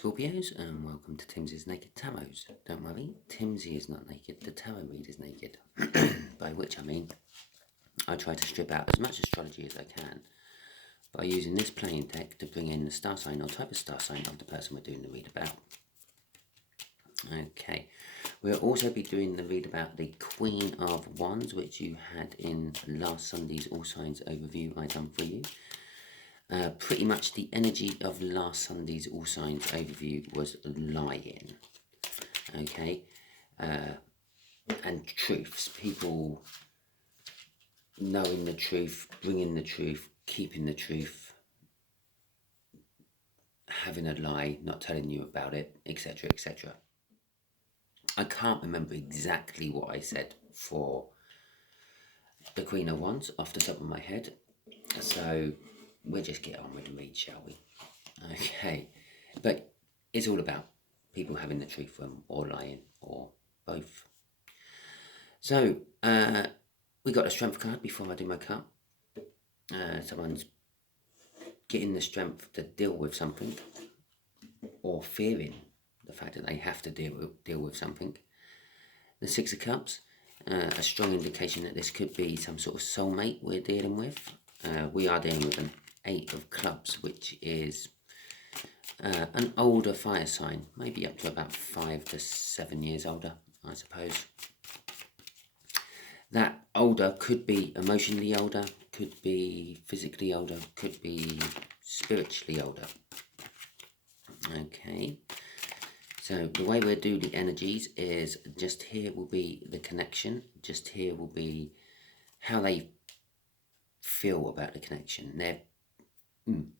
Scorpios, and welcome to Timsy's Naked Tarots. Don't worry, Timsy is not naked, the tarot read is naked. By which I mean, I try to strip out as much astrology as I can by using this playing deck to bring in the star sign or type of star sign of the person we're doing the read about. Okay, we'll also be doing the read about the Queen of Wands, which you had in last Sunday's All Signs overview I done for you. Pretty much the energy of last Sunday's All Signs overview was lying, okay, and truths, people knowing the truth, bringing the truth, keeping the truth, having a lie, not telling you about it, etc., etc. I can't remember exactly what I said for the Queen of Wands off the top of my head, so we'll just get on with the read, shall we? Okay, but it's all about people having the truth from or lying or both. So we got a strength card before I do my cut. Someone's getting the strength to deal with something or fearing the fact that they have to deal with something. The Six of Cups, a strong indication that this could be some sort of soulmate we're dealing with. We are dealing with an Eight of Clubs, which is an older fire sign, maybe up to about 5 to 7 years older, I suppose. That older could be emotionally older, could be physically older, could be spiritually older. Okay, so the way we'll do the energies is just here will be the connection, just here will be how they feel about the connection, their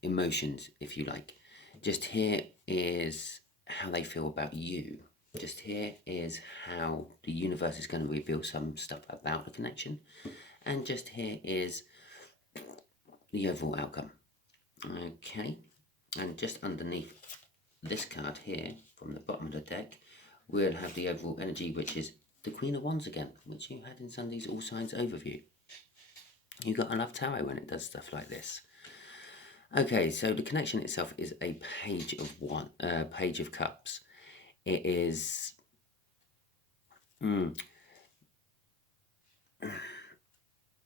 emotions, if you like. Just here is how they feel about you. Just here is how the universe is going to reveal some stuff about the connection. And just here is the overall outcome. Okay, and just underneath this card here, from the bottom of the deck, we'll have the overall energy, which is the Queen of Wands again, which you had in Sunday's All Signs overview. You got to love tarot when it does stuff like this. Okay, so the connection itself is a Page of Cups. It is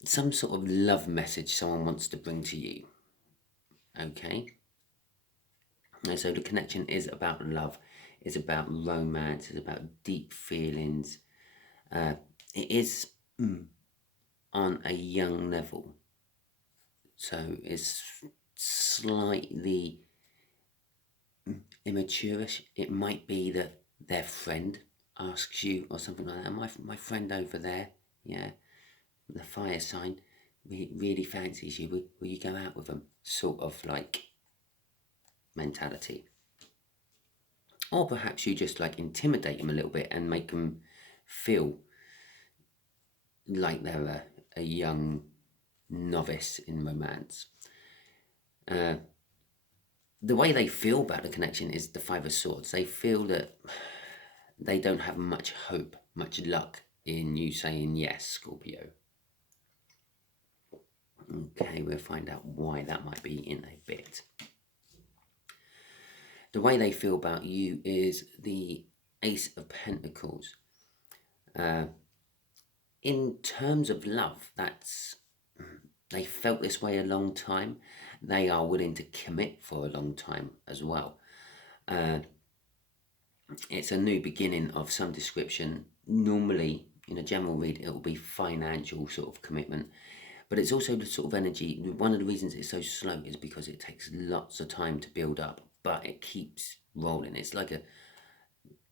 some sort of love message someone wants to bring to you. Okay, and so the connection is about love, is about romance, is about deep feelings. It is on a young level, so it's slightly immaturish. It might be that their friend asks you or something like that. My friend over there, yeah, the fire sign, really fancies you. Will you go out with them? Sort of like mentality. Or perhaps you just like intimidate them a little bit and make them feel like they're a young novice in romance. The way they feel about the connection is the Five of Swords. They feel that they don't have much hope, much luck in you saying yes, Scorpio. Okay, we'll find out why that might be in a bit. The way they feel about you is the Ace of Pentacles. In terms of love, they felt this way a long time. They are willing to commit for a long time as well. It's a new beginning of some description. Normally, in a general read, it will be financial sort of commitment. But it's also the sort of energy, one of the reasons it's so slow is because it takes lots of time to build up, but it keeps rolling. It's like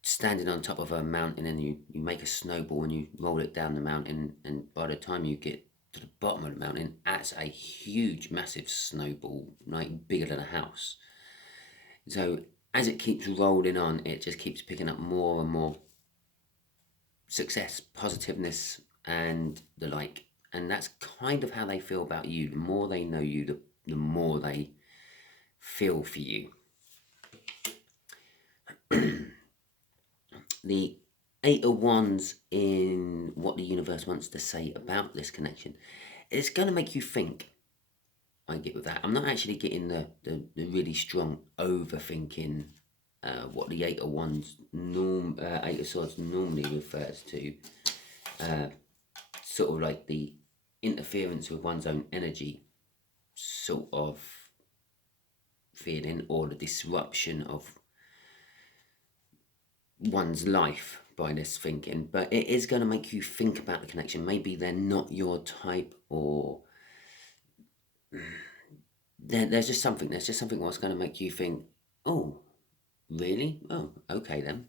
standing on top of a mountain and you make a snowball and you roll it down the mountain, and by the time you get to the bottom of the mountain, that's a huge, massive snowball, like bigger than a house. So as it keeps rolling on, it just keeps picking up more and more success, positiveness, and the like. And that's kind of how they feel about you. The more they know you, the more they feel for you. The Eight of Wands in what the universe wants to say about this connection, it's going to make you think. I get with that. I'm not actually getting the really strong overthinking what the Eight of Swords normally refers to, sort of like the interference with one's own energy sort of feeling, or the disruption of one's life by this thinking. But it is going to make you think about the connection. Maybe they're not your type, or there's just something what's going to make you think, oh, really? Oh, okay then.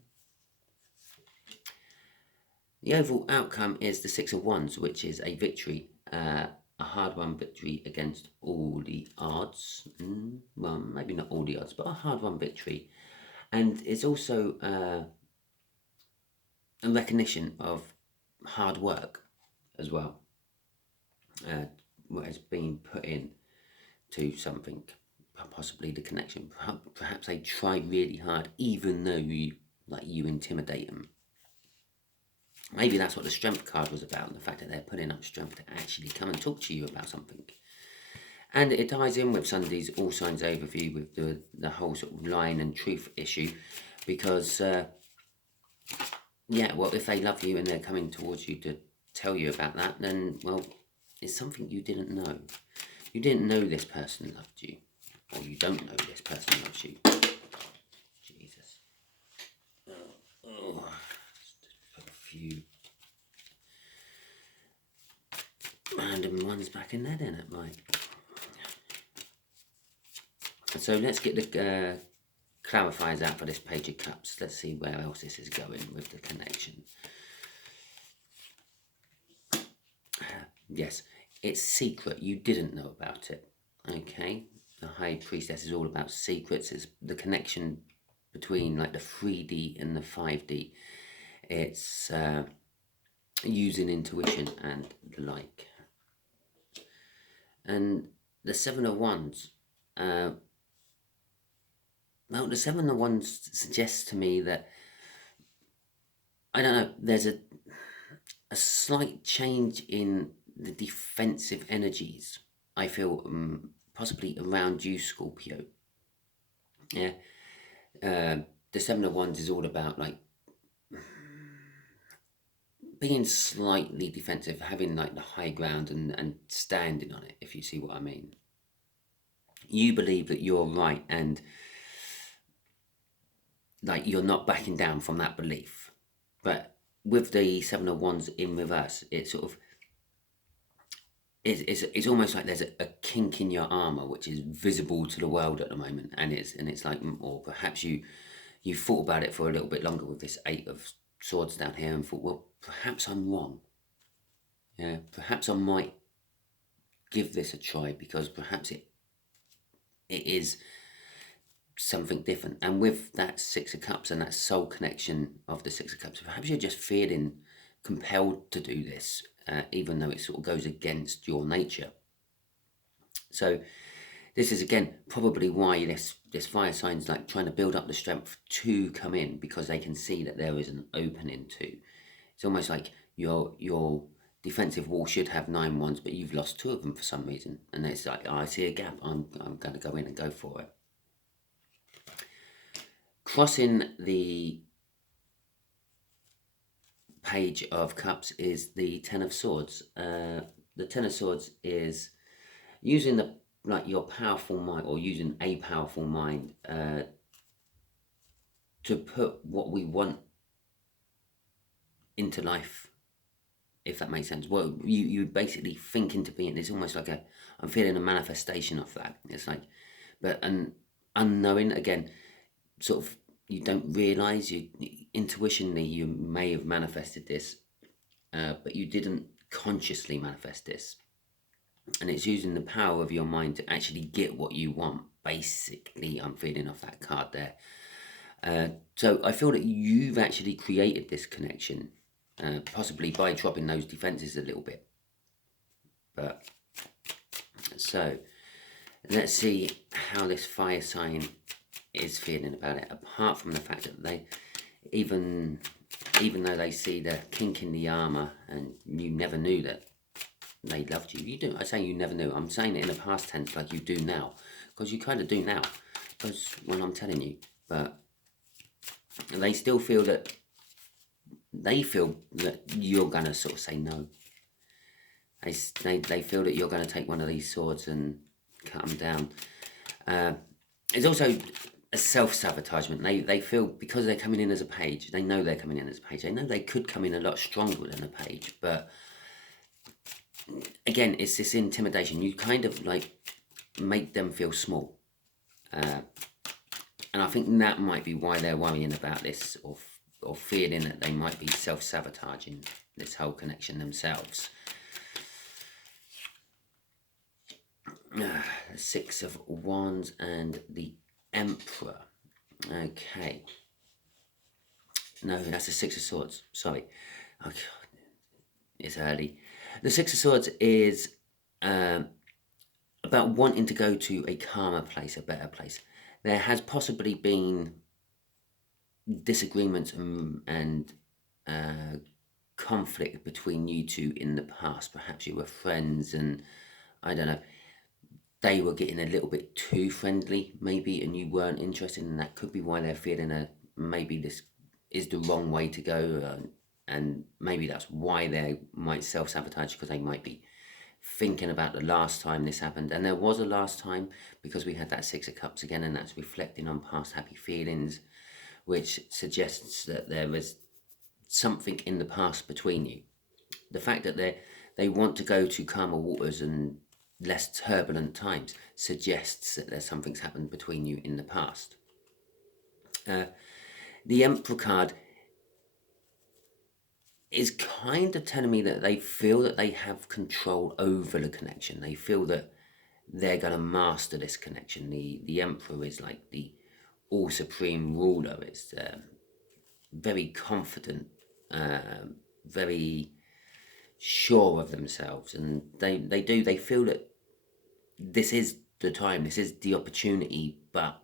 The overall outcome is the Six of Wands, which is a victory, a hard-won victory against all the odds. Well, maybe not all the odds, but a hard-won victory. And it's also a recognition of hard work as well, what has been put in to something, possibly the connection. Perhaps they try really hard, even though you intimidate them. Maybe that's what the Strength card was about, the fact that they're putting up strength to actually come and talk to you about something. And it ties in with Sunday's All Signs overview with the whole sort of lying and truth issue, because, yeah, well, if they love you and they're coming towards you to tell you about that, then, well, it's something you didn't know. You didn't know this person loved you, or you don't know this person loves you. Jesus. Oh. Put a few random ones back in there, then it might. So let's get the clarifiers out for this Page of Cups. Let's see where else this is going with the connection. Yes, it's secret. You didn't know about it. Okay, the High Priestess is all about secrets. It's the connection between like the 3D and the 5D. It's using intuition and the like. And the Seven of Wands. Well, the Seven of Wands suggests to me that, I don't know, there's a slight change in the defensive energies, I feel, possibly around you, Scorpio. Yeah. The Seven of Wands is all about like being slightly defensive, having like the high ground and standing on it, if you see what I mean. You believe that you're right, and like you're not backing down from that belief. But with the Seven of Wands in reverse, it's sort of, it's almost like there's a kink in your armor which is visible to the world at the moment, and it's like, or perhaps you thought about it for a little bit longer with this Eight of Swords down here and thought, well, perhaps I'm wrong. Yeah, perhaps I might give this a try, because perhaps it is something different. And with that Six of Cups and that soul connection of the Six of Cups, perhaps you're just feeling compelled to do this, even though it sort of goes against your nature. So this is, again, probably why this fire sign's like trying to build up the strength to come in, because they can see that there is an opening to. It's almost like your defensive wall should have 9 wands, but you've lost 2 of them for some reason. And it's like, oh, I see a gap, I'm going to go in and go for it. Crossing the Page of Cups is the Ten of Swords. The Ten of Swords is using your powerful mind, or using a powerful mind to put what we want into life, if that makes sense. Well, you basically think into being. It's almost like I'm feeling a manifestation of that. It's like, but an unknowing, again, sort of, you don't realise, intuitionally you may have manifested this, but you didn't consciously manifest this. And it's using the power of your mind to actually get what you want. Basically, I'm feeling off that card there. So I feel that you've actually created this connection, possibly by dropping those defenses a little bit. But so let's see how this fire sign is feeling about it. Apart from the fact that they, even though they see the kink in the armor, and you never knew that they loved you. You do. I say you never knew. I'm saying it in a past tense, like you do now, because you kind of do now. Because, well, I'm telling you, but they still feel that you're going to sort of say no. They feel that you're going to take one of these swords and cut them down. It's also a self-sabotagement. They feel, because they're coming in as a page, they know they're coming in as a page. They know they could come in a lot stronger than a page, but again, it's this intimidation. You kind of like make them feel small. And I think that might be why they're worrying about this, or feeling that they might be self-sabotaging this whole connection themselves. The Six of Wands and the Emperor. Okay. No, that's the Six of Swords. Sorry. Okay. It's early. The Six of Swords is about wanting to go to a calmer place, a better place. There has possibly been disagreements and conflict between you two in the past. Perhaps you were friends and, I don't know, they were getting a little bit too friendly, maybe, and you weren't interested, and that could be why they're feeling maybe this is the wrong way to go, and maybe that's why they might self-sabotage, because they might be thinking about the last time this happened. And there was a last time, because we had that Six of Cups again, and that's reflecting on past happy feelings, which suggests that there was something in the past between you. The fact that they want to go to calmer waters and less turbulent times suggests that there's something's happened between you in the past. The Emperor card is kind of telling me that they feel that they have control over the connection. They feel that they're going to master this connection. The Emperor is like the all supreme ruler. It's very confident, very sure of themselves, and they feel that this is the time, this is the opportunity, but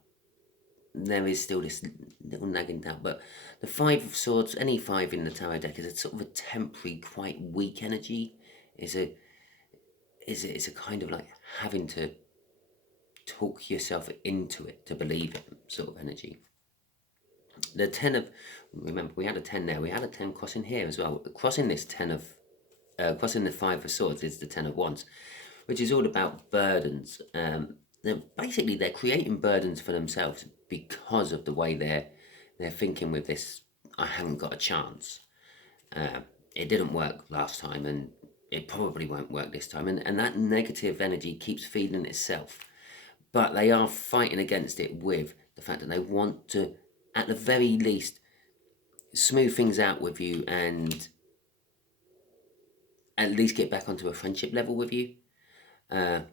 there is still this little nagging doubt. But the Five of Swords, any five in the tarot deck, is a sort of a temporary, quite weak energy. It's a kind of like having to talk yourself into it to believe it sort of energy. The Ten of, remember we had a 10 there, we had a 10 crossing here as well. Crossing this 10 of, crossing the Five of Swords is the 10 of Wands, which is all about burdens. They're creating burdens for themselves because of the way they're thinking with this. I haven't got a chance. It didn't work last time, and it probably won't work this time. And that negative energy keeps feeding itself. But they are fighting against it with the fact that they want to, at the very least, smooth things out with you and at least get back onto a friendship level with you. And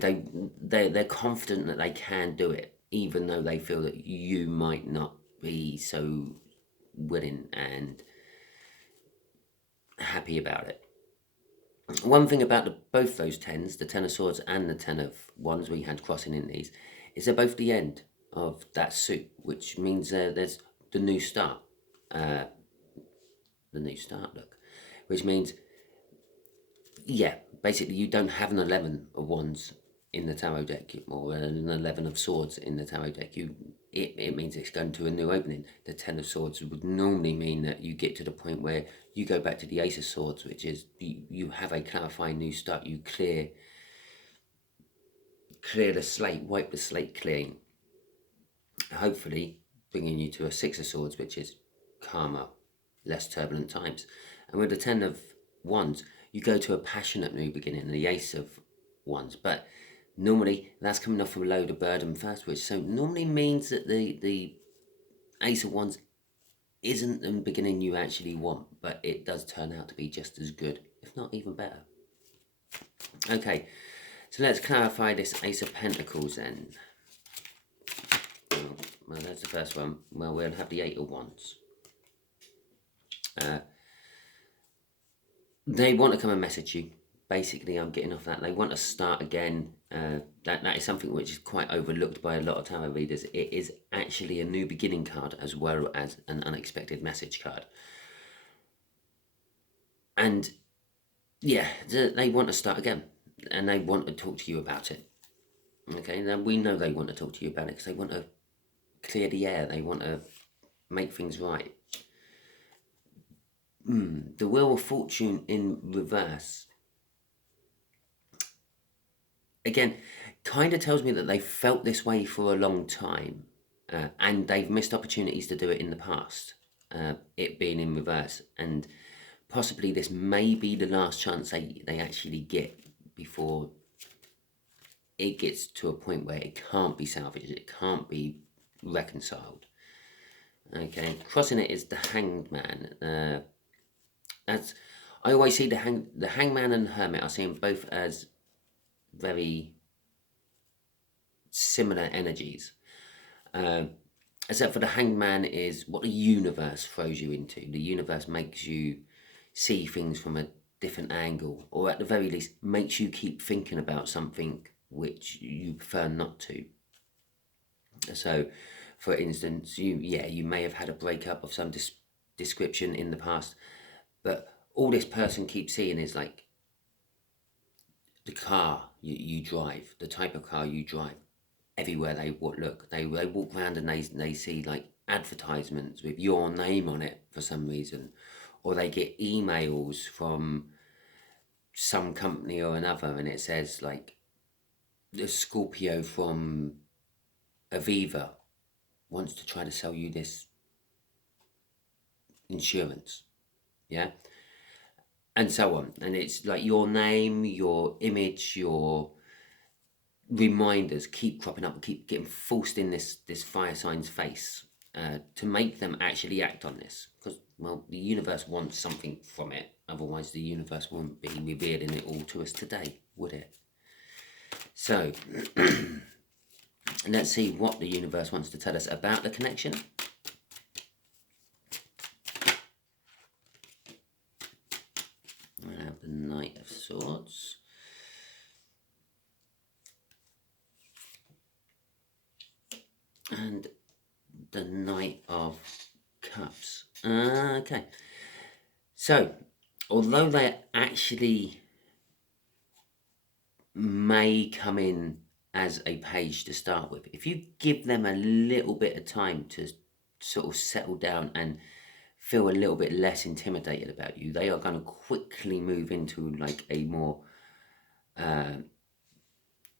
they're confident that they can do it, even though they feel that you might not be so willing and happy about it. One thing about both those tens, the Ten of Swords and the Ten of Wands we had crossing in these, is they're both the end of that suit, which means there's the new start. The new start look, which means, yeah, basically you don't have an 11 of Wands in the tarot deck, or an 11 of Swords in the tarot deck. It means it's going to a new opening. The 10 of Swords would normally mean that you get to the point where you go back to the Ace of Swords, which is you have a clarifying new start. You clear the slate, wipe the slate clean, hopefully bringing you to a Six of Swords, which is calmer, less turbulent times. And with the 10 of Wands, you go to a passionate new beginning, the Ace of Wands. But normally that's coming off from a load of burden first, which so normally means that the Ace of Wands isn't the beginning you actually want, but it does turn out to be just as good, if not even better. Okay, so let's clarify this Ace of Pentacles then. Well, that's the first one. Well, we'll have the Eight of Wands. They want to come and message you. Basically, I'm getting off that. They want to start again. That is something which is quite overlooked by a lot of tarot readers. It is actually a new beginning card as well as an unexpected message card. And yeah, they want to start again, and they want to talk to you about it. Okay, now we know they want to talk to you about it because they want to clear the air. They want to make things right. The Wheel of Fortune in reverse. Again, kind of tells me that they felt this way for a long time, and they've missed opportunities to do it in the past, it being in reverse. And possibly this may be the last chance they actually get before it gets to a point where it can't be salvaged, it can't be reconciled. Okay, crossing it is the Hanged Man. That's, I always see the Hangman and the Hermit. I see them both as very similar energies. Except for the Hangman is what the universe throws you into. The universe makes you see things from a different angle, or at the very least makes you keep thinking about something which you prefer not to. So, for instance, you may have had a breakup of some description in the past, but all this person keeps seeing is like the car you drive, the type of car you drive. Everywhere they look, they walk around and they see like advertisements with your name on it for some reason, or they get emails from some company or another, and it says like the Scorpio from Aviva wants to try to sell you this insurance, yeah, and so on. And it's like your name, your image, your reminders keep cropping up and keep getting forced in this fire sign's face, to make them actually act on this, because, well, the universe wants something from it. Otherwise the universe wouldn't be revealing it all to us today, would it? So let's see what the universe wants to tell us about the connection. I have the Knight of Swords. And the Knight of Cups. Okay. So, although they actually may come in as a page to start with, if you give them a little bit of time to sort of settle down and feel a little bit less intimidated about you, they are going to quickly move into like a more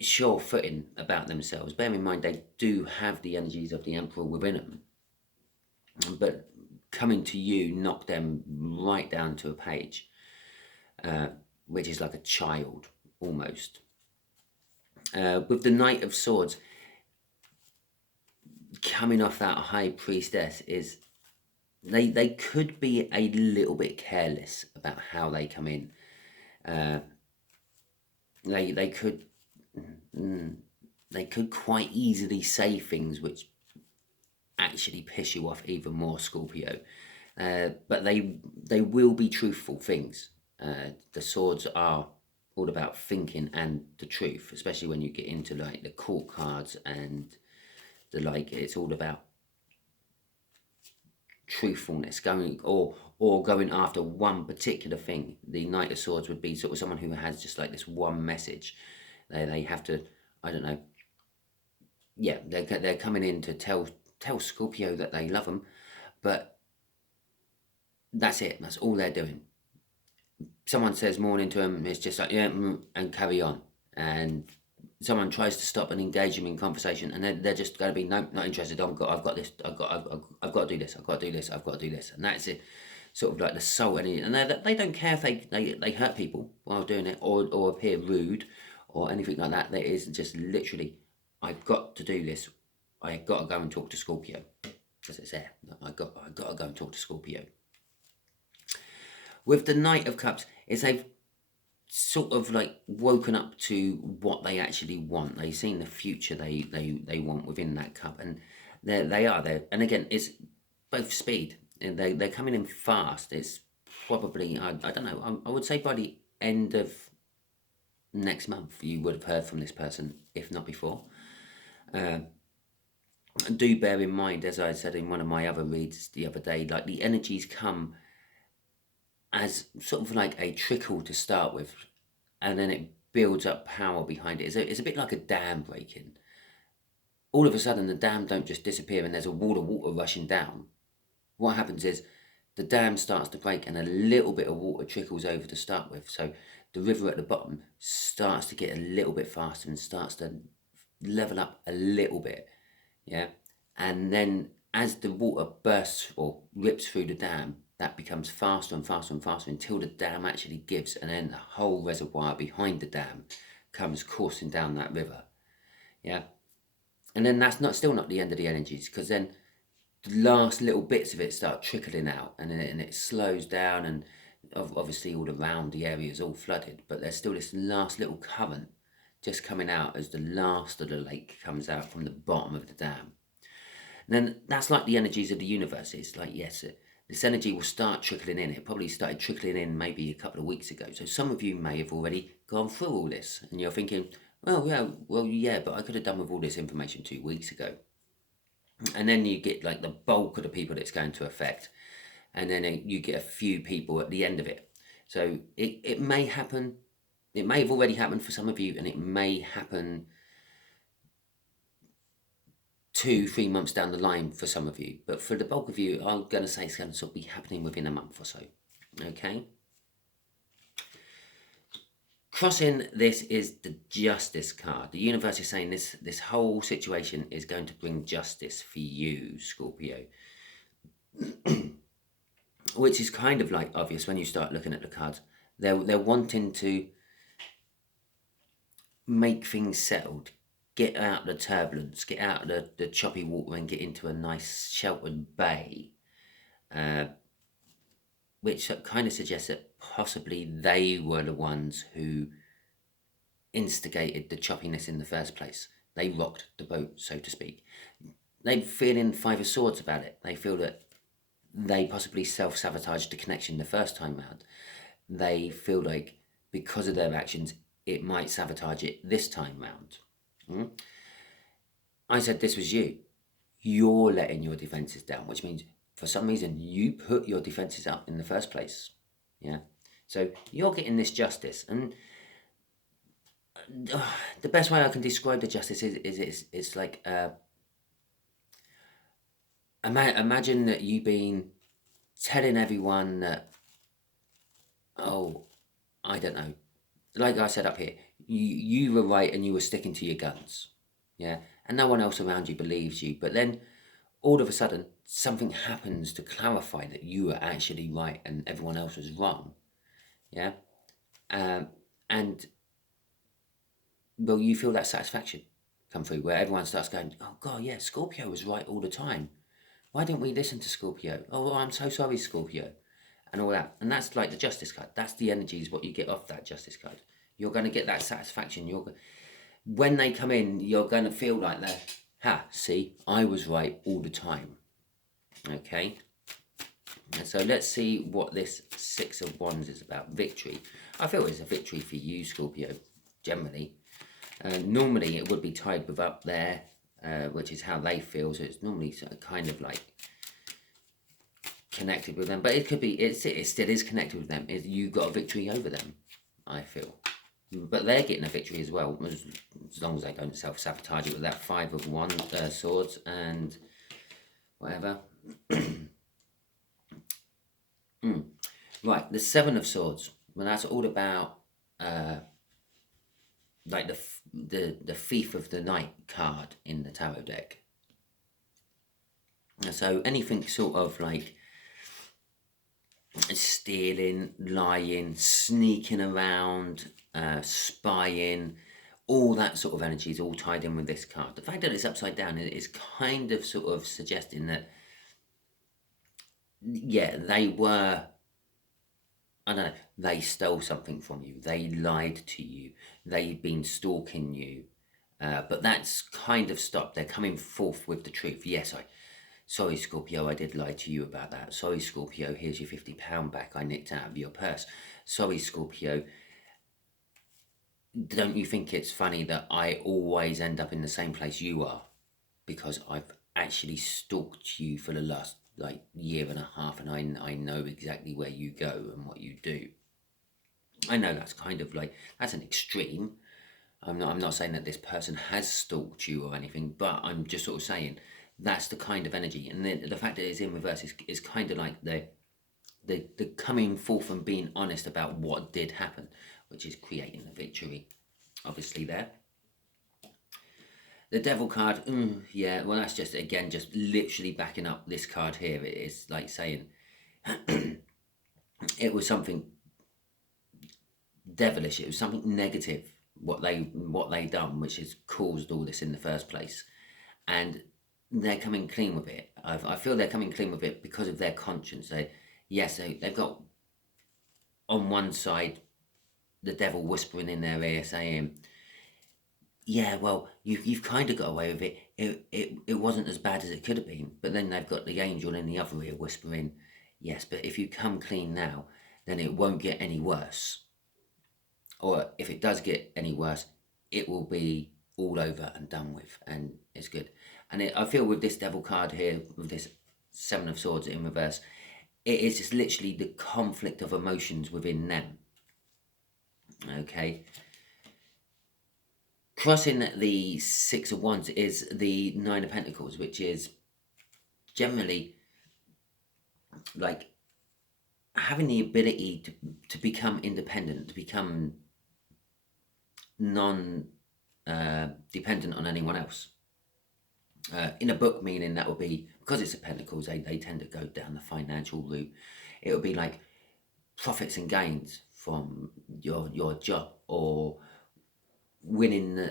sure footing about themselves. Bear in mind, they do have the energies of the Emperor within them, but coming to you knock them right down to a page, which is like a child almost. With the Knight of Swords coming off that High Priestess, is they could be a little bit careless about how they come in. They could quite easily say things which actually piss you off even more, Scorpio. But they will be truthful things. The swords are all about thinking and the truth, especially when you get into like the court cards and the like. It's all about truthfulness, going after one particular thing. The Knight of Swords would be sort of someone who has just like this one message. They have to, I don't know. Yeah, they're coming in to tell Scorpio that they love them, but that's it. That's all they're doing. Someone says morning to them, it's just like, yeah, and carry on. And someone tries to stop and engage them in conversation, and they're just going to be, no, not interested. I've got this. I've got to do this. I've got to do this. I've got to do this, and that's it. Sort of like the soul energy, and they don't care if they hurt people while doing it, or appear rude, or anything like that. That is just literally, I've got to do this. I've got to go and talk to Scorpio, because it's there. I've got to go and talk to Scorpio. With the Knight of Cups, is they've sort of like woken up to what they actually want. They've seen the future they want within that cup, and they are there. And again, it's both speed, and they're coming in fast. It's probably, I don't know, I would say by the end of next month you would have heard from this person, if not before. Do bear in mind, as I said in one of my other reads the other day, like the energies come as sort of like a trickle to start with, and then it builds up power behind it. It's a bit like a dam breaking. all of a sudden the dam don't just disappear and there's a wall of water rushing down. What happens is the dam starts to break and a little bit of water trickles over to start with. So the river at the bottom starts to get a little bit faster and starts to level up a little bit. Yeah. And then as the water bursts or rips through the dam, that becomes faster and faster and faster until the dam actually gives, and then the whole reservoir behind the dam comes coursing down that river. Yeah. And then that's still not the end of the energies, because then the last little bits of it start trickling out, and it slows down, and obviously all around the area is all flooded, but there's still this last little current just coming out as the last of the lake comes out from the bottom of the dam. And then that's like the energies of the universe. It's like, yes, this energy will start trickling in. It probably started trickling in maybe a couple of weeks ago. So some of you may have already gone through all this, and you're thinking, well, yeah, but I could have done with all this information 2 weeks ago. And then you get like the bulk of the people that it's going to affect, and then you get a few people at the end of it. So it may happen. It may have already happened for some of you, and it may happen 2-3 months down the line for some of you. But for the bulk of you, I'm going to say it's going to sort of be happening within a month or so. Okay. Crossing this is the Justice card. The universe is saying this whole situation is going to bring justice for you, Scorpio. Which is kind of like obvious when you start looking at the cards. They're wanting to make things settled, get out the turbulence, get out the choppy water and get into a nice sheltered bay, which kind of suggests that possibly they were the ones who instigated the choppiness in the first place. They rocked the boat, so to speak. They feel in Five of Swords about it. They feel that they possibly self-sabotaged the connection the first time round. They feel like because of their actions, it might sabotage it this time round. I said this was you. You're letting your defenses down, which means for some reason you put your defenses up in the first place. Yeah. So you're getting this justice, and the best way I can describe the justice is it's like imagine that you've been telling everyone that, oh, I don't know, like I said up here, you were right and you were sticking to your guns, yeah, and no one else around you believes you, but then all of a sudden something happens to clarify that you were actually right and everyone else was wrong, yeah, and well, you feel that satisfaction come through where everyone starts going, oh God, yeah, Scorpio was right all the time. Why didn't we listen to Scorpio? Oh, well, I'm so sorry, Scorpio. And all that. And that's like the Justice card. That's the energies, what you get off that Justice card. You're going to get that satisfaction. When they come in, you're going to feel like that, see, I was right all the time. Okay? And so let's see what this Six of Wands is about. Victory. I feel it's a victory for you, Scorpio, generally. Normally, it would be tied with up there, which is how they feel. So it's normally sort of kind of like connected with them. But it could be, it still is connected with them. You got a victory over them, I feel. But they're getting a victory as well, as long as they don't self-sabotage it with that Five of Swords and whatever. Right, the Seven of Swords. Well, that's all about like the Thief of the Night card in the tarot deck. So anything sort of like stealing, lying, sneaking around, spying, all that sort of energy is all tied in with this card. The fact that it's upside down is kind of sort of suggesting that, yeah, they were, I don't know, they stole something from you. They lied to you. They've been stalking you. But that's kind of stopped. They're coming forth with the truth. Yes, sorry, Scorpio, I did lie to you about that. Sorry, Scorpio, here's your £50 back I nicked out of your purse. Sorry, Scorpio, don't you think it's funny that I always end up in the same place you are? Because I've actually stalked you for the last like year and a half, and I know exactly where you go and what you do. I know that's kind of like, that's an extreme. I'm not saying that this person has stalked you or anything, but I'm just sort of saying that's the kind of energy. And then the fact that it's in reverse is kind of like the coming forth and being honest about what did happen, which is creating the victory, obviously there. The Devil card, yeah, well, that's just, again, just literally backing up this card here. It is like saying it was something devilish. It was something negative, what they done, which has caused all this in the first place. And they're coming clean with it. I feel they're coming clean with it because of their conscience. They've got on one side the devil whispering in their ear saying, yeah, well, you've kind of got away with it. It wasn't as bad as it could have been. But then they've got the angel in the other ear whispering, yes, but if you come clean now, then it won't get any worse. Or if it does get any worse, it will be all over and done with, and it's good. And I feel with this devil card here, with this Seven of Swords in reverse, it is just literally the conflict of emotions within them. Okay. Crossing the Six of Wands is the Nine of Pentacles, which is generally like having the ability to become independent, to become non-dependent on anyone else. In a book, meaning that would be, because it's a Pentacles, they tend to go down the financial route. It would be like profits and gains from your job, or winning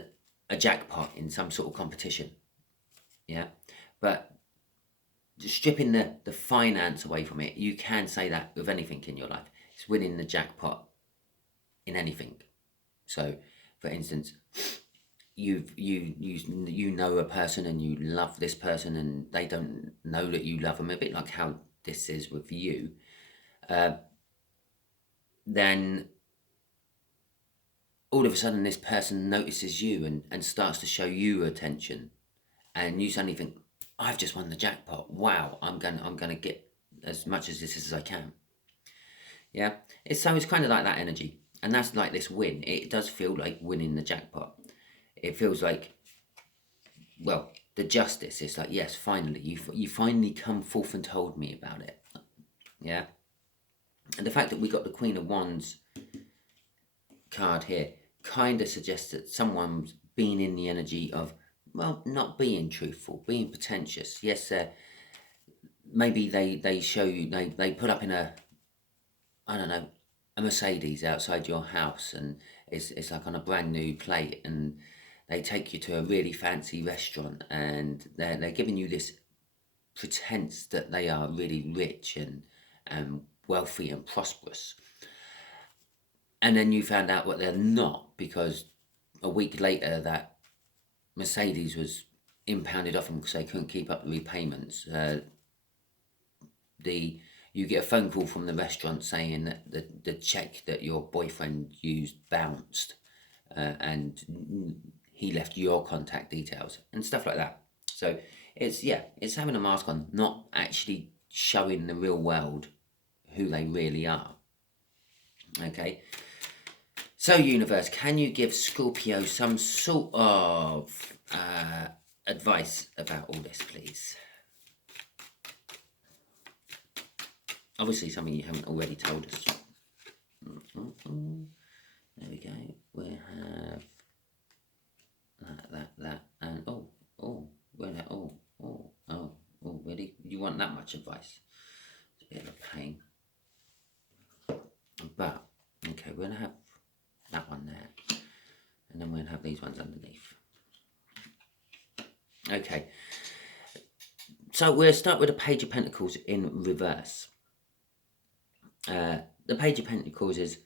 a jackpot in some sort of competition. Yeah, but stripping the finance away from it, you can say that with anything in your life. It's winning the jackpot in anything. So, for instance, you know a person and you love this person and they don't know that you love them, a bit like how this is with you, then all of a sudden this person notices you and starts to show you attention, and you suddenly think, I've just won the jackpot. Wow, I'm gonna get as much as this as I can. Yeah, it's kind of like that energy, and that's like this win. It does feel like winning the jackpot. It feels like, well, the justice. It's like, yes, finally, you finally come forth and told me about it. Yeah, and the fact that we got the Queen of Wands card here kind of suggests that someone's been in the energy of, well, not being truthful, being pretentious. Yes, maybe they show you, they put up in a, I don't know, a Mercedes outside your house, and it's like on a brand new plate, and they take you to a really fancy restaurant, and they're giving you this pretense that they are really rich and wealthy and prosperous. And then you found out what they're not, because a week later that Mercedes was impounded off them because they couldn't keep up the repayments. You get a phone call from the restaurant saying that the check that your boyfriend used bounced, and he left your contact details and stuff like that. So it's having a mask on, not actually showing the real world who they really are. Okay. So, universe, can you give Scorpio some sort of advice about all this, please? Obviously, something you haven't already told us. There we go. We have that, and really? You want that much advice? It's a bit of a pain. But okay, we're gonna have that one there, and then we're gonna have these ones underneath. Okay, so we'll start with the Page of Pentacles in reverse. The Page of Pentacles is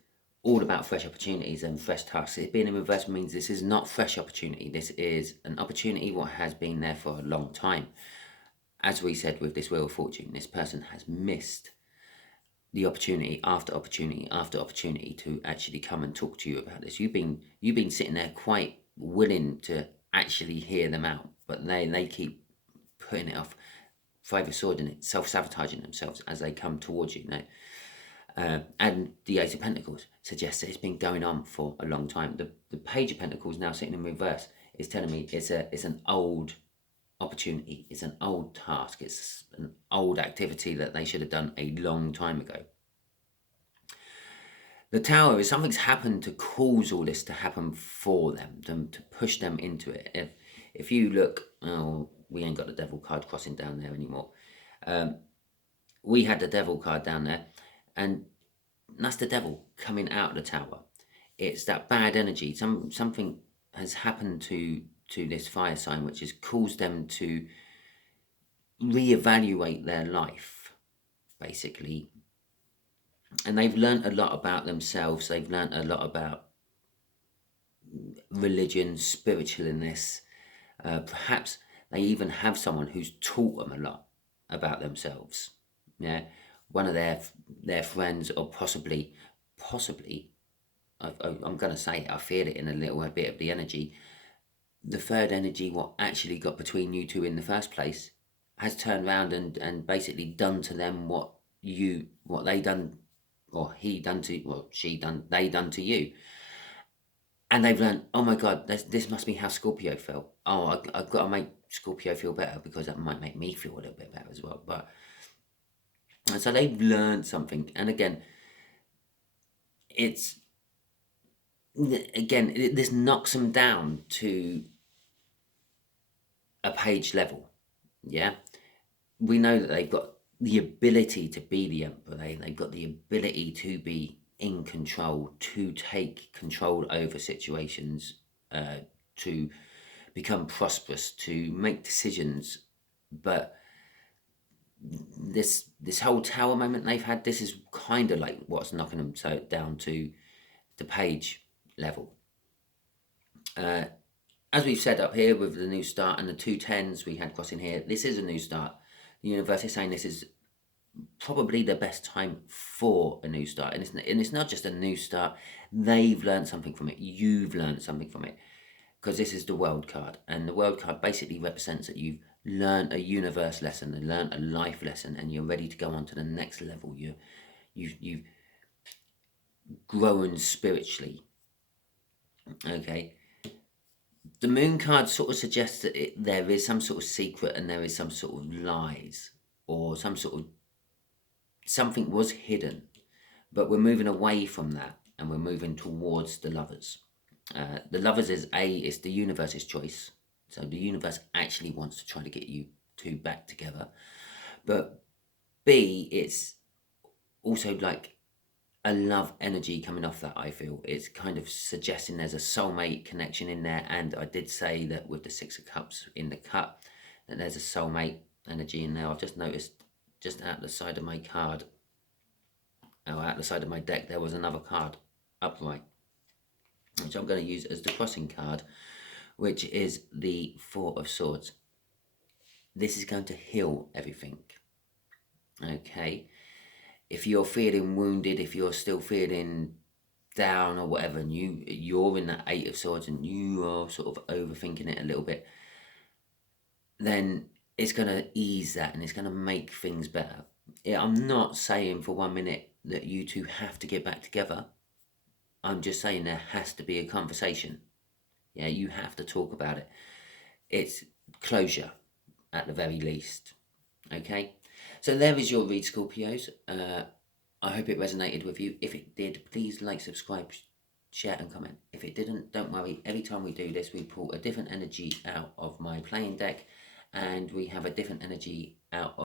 all about fresh opportunities and fresh tasks. It being in reverse means this is not fresh opportunity. This is an opportunity what has been there for a long time. As we said with this Wheel of Fortune, this person has missed the opportunity after opportunity after opportunity to actually come and talk to you about this. You've been sitting there quite willing to actually hear them out, but they keep putting it off, Five of Swords in it, self-sabotaging themselves as they come towards you. Now, And the Ace of Pentacles suggests that it's been going on for a long time. The Page of Pentacles, now sitting in reverse, is telling me it's an old opportunity, it's an old task, it's an old activity that they should have done a long time ago. The Tower is something's happened to cause all this to happen for them, to push them into it. If you look, oh, we ain't got the Devil card crossing down there anymore. We had the Devil card down there, and that's the Devil coming out of the Tower. It's that bad energy. Something has happened to this fire sign, which has caused them to reevaluate their life, basically. And they've learned a lot about themselves. They've learned a lot about religion, spiritualness. Perhaps they even have someone who's taught them a lot about themselves. Yeah, one of their friends, or possibly, I'm going to say it, I feel it in a little bit of the energy. The third energy, what actually got between you two in the first place, has turned around and basically done to them what they done, or he done to, well, they done to you. And they've learned, oh my God, this must be how Scorpio felt. Oh, I've got to make Scorpio feel better, because that might make me feel a little bit better as well. But so they've learned something. And again, this knocks them down to a Page level. Yeah, we know that they've got the ability to be the Emperor. They've got the ability to be in control, to take control over situations, to become prosperous, to make decisions. But this whole Tower moment they've had, this is kind of like what's knocking them down to the Page level. As we've said up here with the new start and the 2 10s we had crossing here, this is a new start. The universe is saying this is probably the best time for a new start. And it's not just a new start. They've learned something from it. You've learned something from it. Because this is the World card. And the World card basically represents that you've learned a universe lesson and learned a life lesson, and you're ready to go on to the next level. You've grown spiritually. Okay. The Moon card sort of suggests that there is some sort of secret, and there is some sort of lies, or some sort of something was hidden, but we're moving away from that, and we're moving towards the Lovers. The Lovers is the universe's choice, so the universe actually wants to try to get you two back together. But B, it's also like a love energy coming off that. I feel it's kind of suggesting there's a soulmate connection in there. And I did say that with the 6 of Cups in the cut, that there's a soulmate energy in there. I've just noticed, just out the side of my card, or out the side of my deck, there was another card upright, which I'm going to use as the crossing card, which is the 4 of Swords. This is going to heal everything. Okay. If you're feeling wounded, if you're still feeling down or whatever, and you're in that 8 of Swords and you are sort of overthinking it a little bit, then it's going to ease that, and it's going to make things better. I'm not saying for 1 minute that you two have to get back together. I'm just saying there has to be a conversation. Yeah, you have to talk about it. It's closure at the very least. Okay, so there is your read, Scorpios. I hope it resonated with you. If it did, please like, subscribe, share and comment. If it didn't, don't worry. Every time we do this, we pull a different energy out of my playing deck, and we have a different energy out of